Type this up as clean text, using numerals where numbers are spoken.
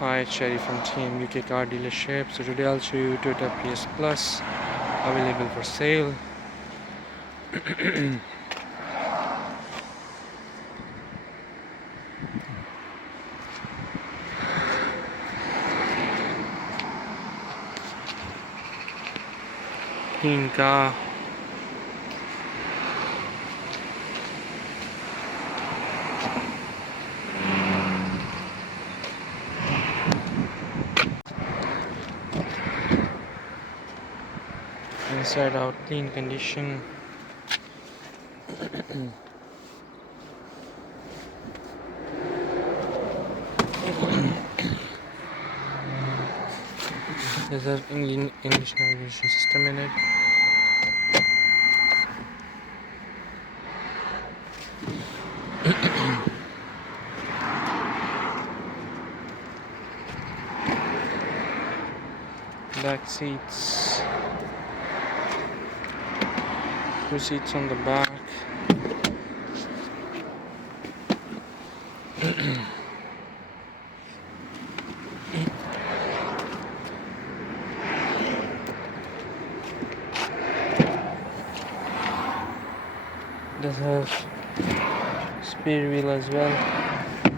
Hi, Cherry from Team UK Car Dealership. So today I'll show you Toyota Prius Plus available for sale. Clean car. Inside out clean condition. There's an English navigation system in it. Back seats. Two seats on the back. This has spare wheel as well.